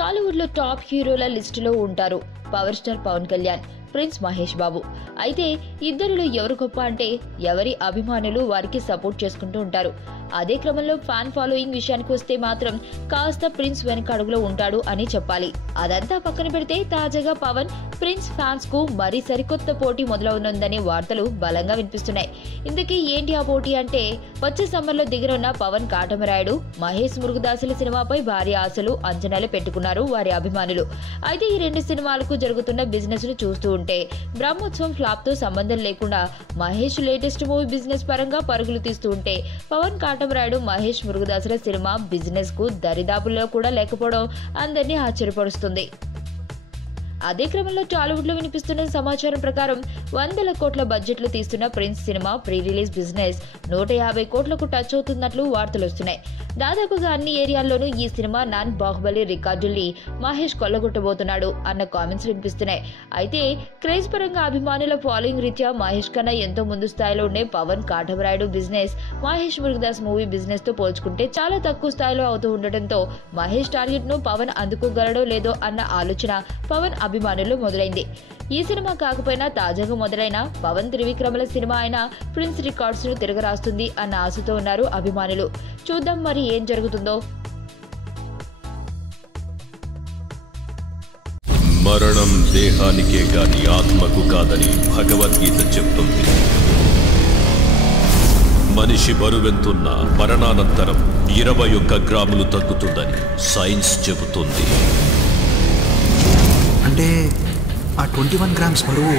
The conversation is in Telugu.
టాలీవుడ్ లో టాప్ హీరోల లిస్టులో ఉంటారు power star Pawan Kalyan, prince Mahesh Babu. అయితే ఇద్దరిలో ఎవరు గొప్ప అంటే ఎవరి అభిమానులు వారికి సపోర్ట్ చేసుకుంటూ ఉంటారు. అదే క్రమంలో ఫ్యాన్ ఫాలోయింగ్ విషయానికి వస్తే మాత్రం కాస్త ప్రిన్స్ వెనక అడుగులో ఉంటాడు అని చెప్పాలి. అదంతా పక్కన పెడితే తాజాగా పవన్ ప్రిన్స్ ఫ్యాన్స్ కు మరీ సరికొత్త పోటీ మొదలవునుందనే వార్తలు బలంగా వినిపిస్తున్నాయి. ఇందుకీ ఏంటి ఆ పోటీ అంటే వచ్చే సమ్మర్ లో దిగనున్న పవన్ కాటమరాయుడు, మహేష్ మురుగుదాసుల సినిమాపై భారీ ఆశలు అంచనాలు పెట్టుకున్నారు వారి అభిమానులు. అయితే ఈ రెండు సినిమాలకు జరుగుతున్న బిజినెస్ ను చూస్తూ ఉంటే బ్రహ్మోత్సవం ఫ్లాప్ తో సంబంధం లేకుండా మహేష్ లేటెస్ట్ మూవీ బిజినెస్ పరంగా పరుగులు తీస్తూ ఉంటే పవన్ కాటమరాయుడు, మహేష్ మురుగుదాసుల సినిమా బిజినెస్ కు దరిదాపుల్లో కూడా లేకపోవడం అందరినీ ఆశ్చర్యపరుస్తుంది. అదే క్రమంలో టాలీవుడ్ లో వినిపిస్తున్న సమాచారం ప్రకారం 100 కోట్ల బడ్జెట్ లో తీస్తున్న prince cinema pre release business 150 కోట్లకు టచ్ అవుతున్నట్లు వార్తలు వస్తున్నాయి. దాదాపుగా అన్ని ఏరియాల్లోనూ ఈ సినిమా నాన్ బాహుబలి రికార్డుల్ని మహేష్ కొల్లగొట్టబోతున్నాడు అన్న కామెంట్స్ వినిపిస్తున్నాయి. అయితే క్రేజ్ పరంగా అభిమానుల ఫాలోయింగ్ రీత్యా మహేష్ కన్నా ఎంతో ముందు స్థాయిలో ఉండే Pavan Katamarayudu business Mahesh Murugadoss movie business తో పోల్చుకుంటే చాలా తక్కువ స్థాయిలో అవుతూ ఉండటంతో మహేష్ టార్గెట్ ను పవన్ అందుకోగలడో లేదో అన్న ఆలోచన పవన్ అభిమానులు మొదలైంది. ఈ సినిమా కాకపోయినా తాజాగా మొదలైన పవన్ త్రివిక్రమల సినిమా అయిన ప్రిన్స్ రికార్డ్స్ ను తిరగరాస్తుంది అన్న ఆశతో ఉన్నారు అభిమానులు. చూద్దాం మరి ఏం జరుగుతుందో. మరణం దేహానికే గాని ఆత్మకు కాదని భగవద్గీత చెప్తుంది. మనిషి బరువెంతున్నా మరణానంతరం 21 గ్రాములు తగ్గుతుందని సైన్స్ చెబుతుంది. అంటే ఆ 21 గ్రామ్స్ బరువు